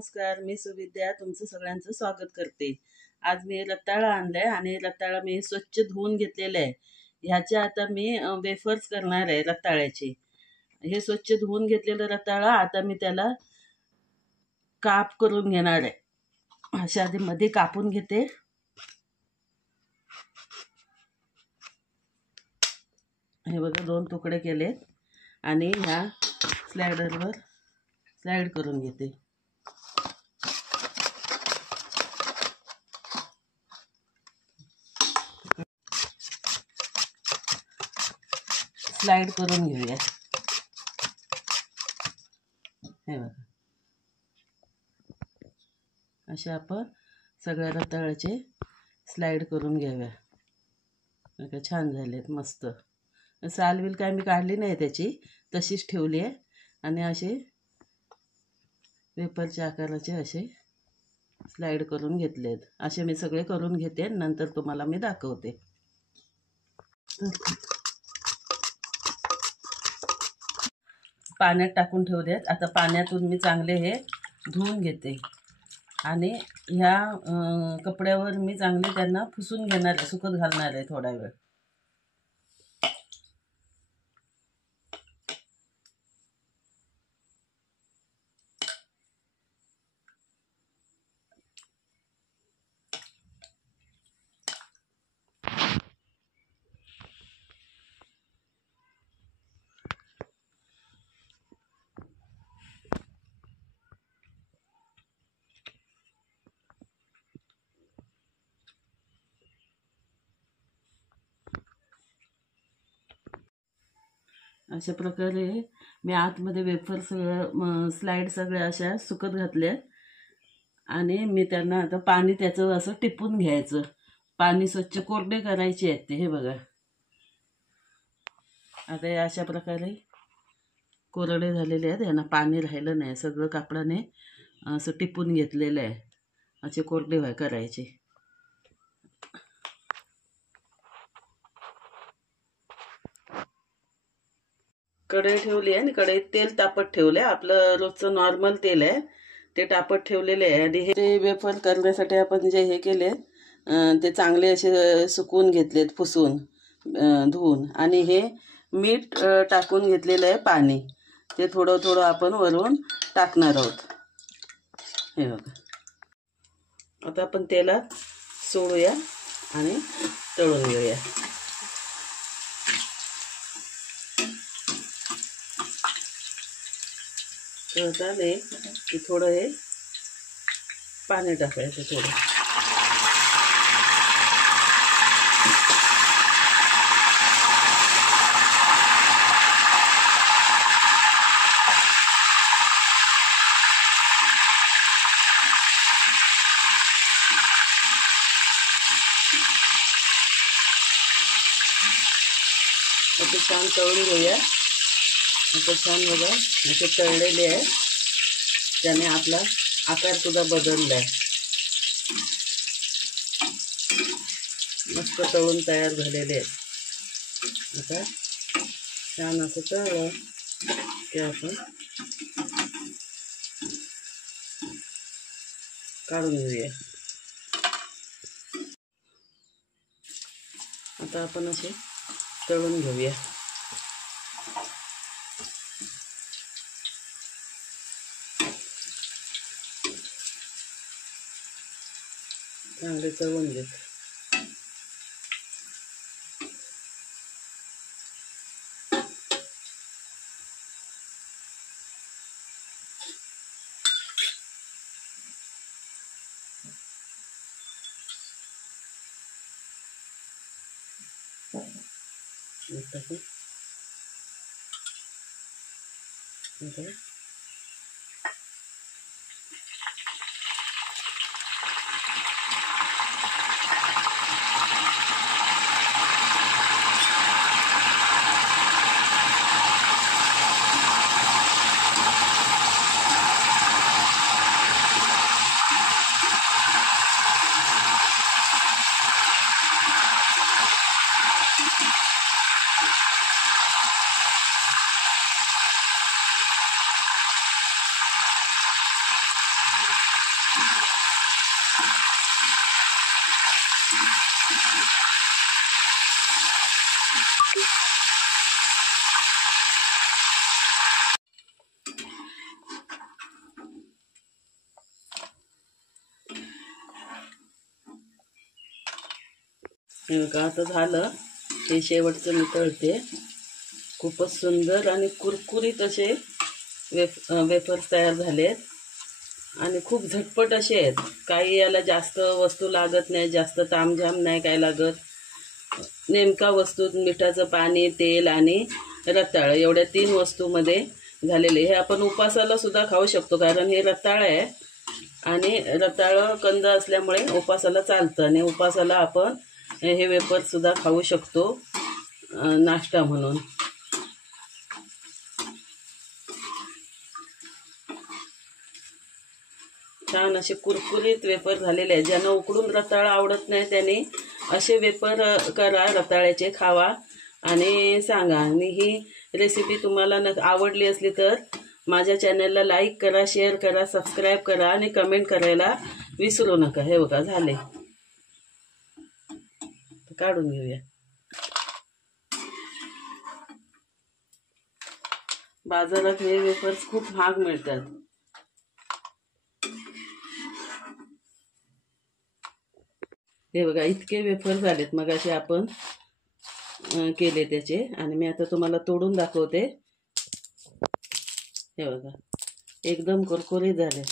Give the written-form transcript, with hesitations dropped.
नमस्कार, मी सुविद्या तुमचं सगळ्यांचं स्वागत करते। आज मी रताळं आणलंय आणि रताळं मी स्वच्छ धुवून घेतलेलं आहे। ह्याचे आता मी वेफर्स करणार आहे रताळ्याचे। हे स्वच्छ धुवून घेतलेलं रताळं आता मी त्याला काप करून घेणार आहे। अशा आधी मध्ये कापून घेते। हे बघा 2 तुकडे केले आणि ह्या स्लायडरवर स्लाइड करून घेते। स्लाइड करून घेऊया। हे बघा अशा आपण सगळ्या रताळ्याचे स्लाइड करून घ्याव्या। बघा छान झालेत मस्त। सालविल काय मी काढली नाही त्याची, तशीच ठेवली आहे आणि असे पेपरच्या आकाराचे असे स्लाइड करून घेतलेत। असे मी सगळे करून घेते, नंतर तुम्हाला मी दाखवते। पाण्यात टाकून ठेवलेत। आता पाण्यातून मी चांगले हे धुवून घेते आणि ह्या कपड्यावर मी चांगले त्यांना पुसून घेणार आहे, सुकत घालणार आहे थोडा वेळ। अशा प्रकारे मी आतमध्ये वेफर स्लाइड सगळ्या अशा सुकत घातल्या आणि मी त्यांना आता पाणी त्याचं असं टिपून घ्यायचं। पाणी स्वच्छ कोरडे करायचे आहेत ते। हे बघा आता हे अशा प्रकारे कोरडे झालेले आहेत। यांना पाणी राहिलं नाही, सगळं कापडाने असं टिपून घेतलेलं आहे। असे कोरडे करायचे। कढई ठेवली आहे आणि कढईत तेल तापत ठेवले। आपलं रोजचं नॉर्मल तेल आहे ते तापत ठेवलेले आहे आणि हे वेफर करण्यासाठी आपण जे हे केले ते चांगले असे सुकवून घेतलेत, पुसून धुवून, आणि हे मीठ टाकून घेतलेलं आहे पाणी, ते थोडं थोडं आपण वरून टाकणार आहोत। हे बघा आता आपण तेलात सोडूया आणि तळून घेऊया। तळताना की थोडं हे पाणी टाकायचं थोडं। आता छान तळून घेऊया। आता छान बघा असे तळलेले आहे, त्याने आपला आकार सुद्धा बदलला आहे। मस्त तळून तयार झालेले आहेत। आता छान असं तळलं की आपण काढून घेऊया। आता आपण असे तळून घेऊया। चांगले तळून घेत। हे बघा आता झालं, हे शेवटचं मी तळते. खूपच सुंदर आणि कुरकुरीत असे वेफर्स तयार झालेत आणि खूप झटपट असे आहेत. काही याला जास्त वस्तू लागत नाही, जास्त तामझाम नाही काय लागत. नेमका वस्तू मिठाचं पाणी, तेल आणि रताळं एवढ्या 3 वस्तूमध्ये झालेले. हे आपण उपासाला सुद्धा खाऊ शकतो, कारण हे रताळं आहे आणि रताळं कंद असल्यामुळे उपासाला चालतं आणि उपासाला आपण हे वेफर सुद्धा खाऊ शकतो नाश्ता म्हणून. छान असे कुरकुरीत वेफर झालेले आहेत. ज्यांना उकडून रताळं आवडत नाही त्याने असे वेफर करा, रताळ्याचे खावा आणि सांगा. आणि ही रेसिपी तुम्हाला आवडली असली तर माझ्या चॅनलला लाईक करा, शेअर करा, सबस्क्राईब करा आणि कमेंट करायला विसरू नका. हे बघा झाले, काढून घेऊया. बाजारात हे वेफर्स खूप महाग मिळतात. हे बघा इतके वेफर झालेत मगाशी आपण केले त्याचे, आणि मी आता तुम्हाला तोडून दाखवते. हे बघा एकदम कुरकुरीत झाले.